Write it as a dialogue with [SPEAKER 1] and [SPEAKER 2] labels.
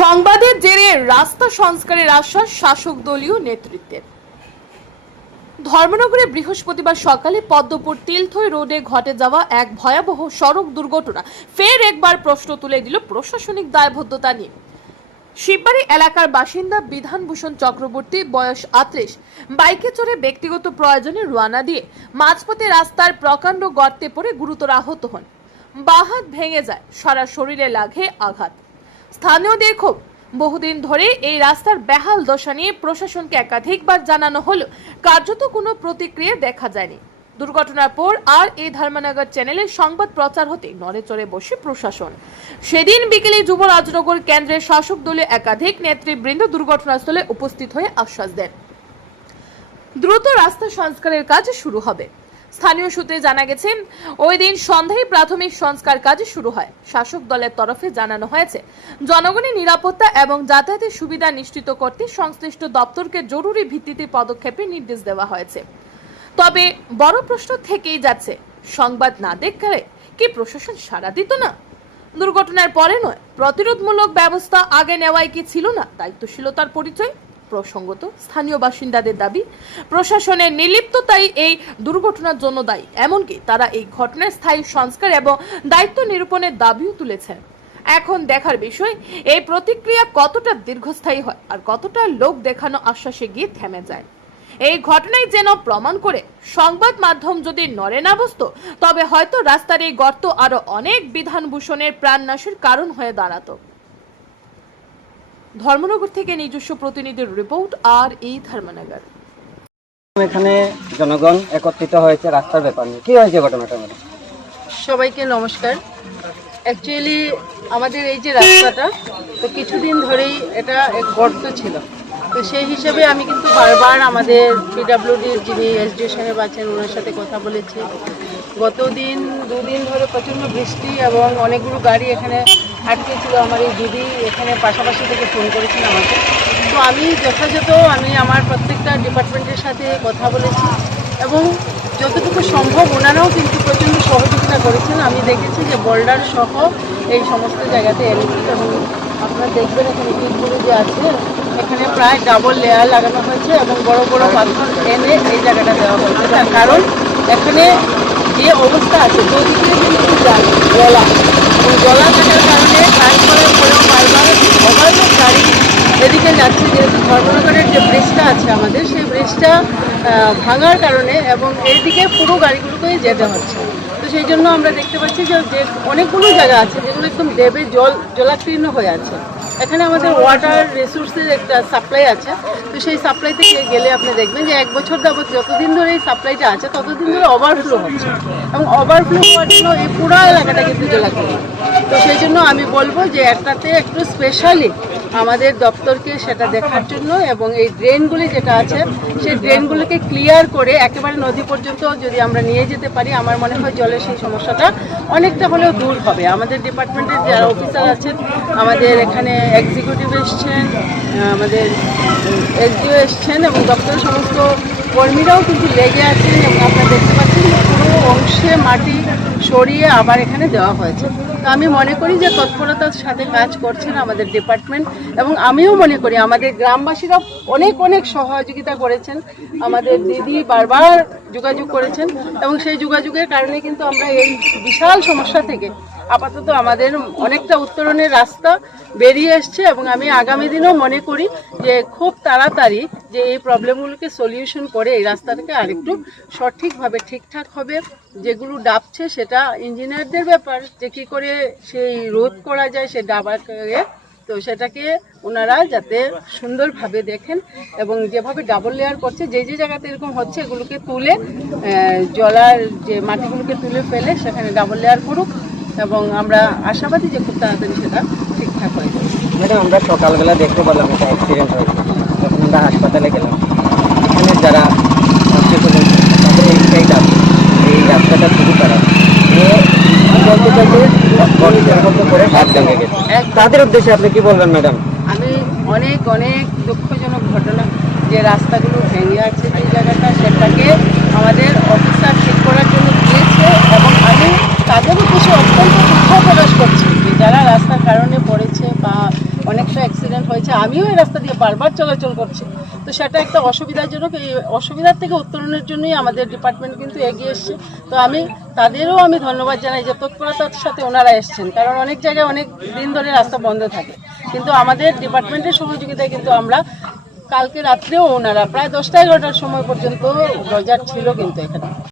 [SPEAKER 1] সংবাদের জেরে রাস্তা সংস্কারের আশ্বাস শাসক দলীয় নেতৃত্বের। ধর্মনগরে বৃহস্পতিবার সকালে পদ্মপুর তিলথই রোডে ঘটে যাওয়া এক ভয়াবহ সড়ক দুর্ঘটনা ফের একবার প্রশ্ন তুলে দিল প্রশাসনিক দায়বদ্ধতা নিয়ে। শিববাড়ি এলাকার বাসিন্দা বিধানভূষণ চক্রবর্তী, বয়স আত্রিশ বাইকে চড়ে ব্যক্তিগত প্রয়োজনে রওনা দিয়ে মাঝপথে রাস্তার প্রকাণ্ড গর্তে পড়ে গুরুতর আহত হন। বাহাত ভেঙে যায়, সারা শরীরে লাগে আঘাত। স্থানীয়দের ক্ষোভ বহুদিন ধরে এই রাস্তার বেহাল দশা নিয়ে প্রশাসনকে একাধিকবার জানানো হলেও কার্যত কোনো প্রতিক্রিয়া দেখা যায়নি। দুর্ঘটনার পর আর এই ধর্মনগর চ্যানেলে সংবাদ প্রচার হতে নড়ে চড়ে বসে প্রশাসন। সেদিন বিকেলে যুবরাজনগর কেন্দ্রের শাসক দলীয় একাধিক নেতৃবৃন্দ দুর্ঘটনাস্থলে উপস্থিত হয়ে আশ্বাস দেন। দ্রুত রাস্তা সংস্কারের কাজ শুরু হবে। স্থানীয় সূত্রে জানা গেছে, ওই দিন সন্ধ্যায় প্রাথমিক সংস্কার কাজ শুরু হয়। শাসক দলের তরফে জানানো হয়েছে, জনগণের নিরাপত্তা এবং যাতায়াতের সুবিধা নিশ্চিত করতে সংশ্লিষ্ট দপ্তরকে জরুরি ভিত্তিতে পদক্ষেপের নির্দেশ দেওয়া হয়েছে। তবে বড় প্রশ্ন থেকেই যাচ্ছে, সংবাদ না দেখলে কি প্রশাসন সাড়া দিত না? দুর্ঘটনার পরে নয়, প্রতিরোধমূলক ব্যবস্থা আগে নেওয়াই কি ছিল না? দায়িত্বশীলতার পরিচয় প্রসঙ্গত স্থানীয় বাসিন্দাদের দাবি, প্রশাসনের নির্লিপ্ততাই এই দুর্ঘটনার জন্য দায়ী। এমনকি তারা এই ঘটনার স্থায়ী সংস্কার এবং দায়িত্ব নিরূপণের দাবিও তুলেছেন। এখন দেখার বিষয়, এই প্রতিক্রিয়া কতটা দীর্ঘস্থায়ী হয় আর কতটা লোক দেখানো আশ্বাসে গিয়ে থেমে যায়? এই ঘটনাই যেন প্রমাণ করে, সংবাদ মাধ্যম যদি নড়ে না বসতো, তবে হয়তো রাস্তার এই গর্ত আরও অনেক বিধানভূষণের প্রাণনাশের কারণ হয়ে দাঁড়াতো। ধর্মনগর থেকে নিজস্ব প্রতিনিধির রিপোর্ট আর এই ধর্মনগর।
[SPEAKER 2] এখানে জনগণ একত্রিত হয়েছে রাস্তার ব্যাপার নিয়ে। কি হয়েছে ঘটনাটা
[SPEAKER 3] সবাইকে নমস্কার। অ্যাকচুয়ালি আমাদের এই যে রাস্তাটা তো কিছুদিন ধরেই এটা এক গর্ত ছিল। তো সেই হিসেবে আমি কিন্তু বারবার আমাদের পিডাব্লিউডির যিনি এসডিও সাহেব আছেন ওনার সাথে কথা বলেছি। গত দিন দুদিন ধরে প্রচণ্ড বৃষ্টি এবং অনেকগুলো গাড়ি এখানে আটকে ছিল আমার এই দিদি, এখানে পাশাপাশি থেকে ফোন করেছেন আমাকে। তো আমি যথাযথ আমি আমার প্রত্যেকটা ডিপার্টমেন্টের সাথে কথা বলেছি এবং যতটুকু সম্ভব ওনারাও কিন্তু প্রচণ্ড সহযোগিতা করেছেন। আমি দেখেছি যে বোল্ডার সহ এই সমস্ত জায়গাতে এনেছি এবং আপনারা দেখবেন এখানে ইটগুলো যে আছে, এখানে প্রায় ডাবল লেয়ার লাগানো হয়েছে এবং বড় বড় পাথর এনে এই জায়গাটা দেওয়া হয়েছে। তার কারণ এখানে যে অবস্থা আছে দুদিকে কিন্তু জল জলা থাকার কারণে কাজ করার পরেও বারবার অবাধ গাড়ি এদিকে যাচ্ছে, যেহেতু ধর্মনগরের যে ব্রিজটা আছে আমাদের, সেই ব্রিজটা ভাঙার কারণে এবং এইদিকে পুরো গাড়িগুলোকেই যেতে হচ্ছে। তো সেই জন্য আমরা দেখতে পাচ্ছি যে অনেকগুলো জায়গা আছে যেগুলো একদম দেবে জল, জলাকীর্ণ হয়ে আছে। এখানে আমাদের ওয়াটার রিসোর্সের একটা সাপ্লাই আছে। তো সেই সাপ্লাই থেকে গেলে আপনি দেখবেন যে এক বছর যাবত যতদিন ধরে এই সাপ্লাইটা আছে, ততদিন ধরে ওভারফ্লো হচ্ছে। এবং ওভারফ্লো হওয়ার জন্য এই পুরো এলাকাটা কিন্তু লাগবে। তো সেই জন্য আমি বলব যে একটাতে একটু স্পেশালি আমাদের দপ্তরকে সেটা দেখার জন্য এবং এই ড্রেনগুলি যেটা আছে, সেই ড্রেনগুলোকে ক্লিয়ার করে একেবারে নদী পর্যন্ত যদি আমরা নিয়ে যেতে পারি, আমার মনে হয় জলের সেই সমস্যাটা অনেকটা হলেও দূর হবে। আমাদের ডিপার্টমেন্টের যারা অফিসার আছেন, আমাদের এখানে এক্সিকিউটিভ এসছেন আমাদের এসডিও এসছেন এবং দপ্তরের সমস্ত কর্মীরাও কিন্তু লেগে আছেন এবং আপনারা দেখতে পাচ্ছেন পুরো অংশে মাটি সরিয়ে আবার এখানে দেওয়া হয়েছে। আমি মনে করি যে তৎপরতার সাথে কাজ করছেন আমাদের ডিপার্টমেন্ট এবং আমিও মনে করি আমাদের গ্রামবাসীরা অনেক অনেক সহযোগিতা করেছেন। আমাদের দিদি বারবার যোগাযোগ করেছেন, এবং সেই যোগাযোগের কারণে কিন্তু আমরা এই বিশাল সমস্যা থেকে আপাতত আমাদের অনেকটা উত্তরণের রাস্তা বেরিয়ে এসছে এবং আমি আগামী দিনও মনে করি যে খুব তাড়াতাড়ি যে এই প্রবলেমগুলোকে সলিউশন করে এই রাস্তাটাকে আরেকটু সঠিকভাবে ঠিকঠাক হবে। যেগুলো ডাবছে সেটা ইঞ্জিনিয়ারদের ব্যাপার, যে কী করে সেই রোধ করা যায় সে ডাবাকে তো সেটাকে ওনারা যাতে সুন্দরভাবে দেখেন এবং যেভাবে ডাবল লেয়ার করছে, যে যে জায়গাতে এরকম হচ্ছে এগুলোকে তুলে জলার যে মাটিগুলোকে তুলে ফেলে সেখানে ডাবল লেয়ার করুক। এবং আমরা আশাবাদী যে খুব তাড়াতাড়ি সেটা ঠিকঠাক হয়ে যাবে।
[SPEAKER 2] ম্যাডাম আমরা সকালবেলা দেখতে পেলাম একটা অ্যাক্সিডেন্ট হয়েছে। তখন আমরা হাসপাতালে গেলাম। এখানে যারা এই রাস্তাটা শুরু করা চলতে চলতে করে হাত ভেঙে গেছে। তাদের উদ্দেশ্যে আপনি কি বলবেন ম্যাডাম?
[SPEAKER 3] আমি অনেক অনেক দুঃখজনক ঘটনা যে রাস্তাগুলো ভেঙে আছে যে জায়গাটা সেটাকে আমাদের অফিসার ঠিক করার জন্য দিয়েছে এবং আমি তাদের উদ্দেশ্যে অত্যন্ত দুঃখ প্রকাশ করছি যে যারা রাস্তার কারণে পড়েছে বা অনেকটা অ্যাক্সিডেন্ট হয়েছে আমিও এই রাস্তা দিয়ে বারবার চলাচল করছি। তো সেটা একটা অসুবিধার জন্য এই অসুবিধার থেকে উত্তরণের জন্যই আমাদের ডিপার্টমেন্ট কিন্তু এগিয়ে এসছে। তো আমি, তাদেরও আমি ধন্যবাদ জানাই যে তৎপরতার সাথে ওনারা এসছেন। কারণ অনেক জায়গায় অনেক দিন ধরে রাস্তা বন্ধ থাকে। কিন্তু আমাদের ডিপার্টমেন্টের সহযোগিতায় কিন্তু আমরা কালকে রাত্রেও ওনারা, প্রায় দশটা এগারোটার সময় পর্যন্ত বাজার ছিল কিন্তু এখানে।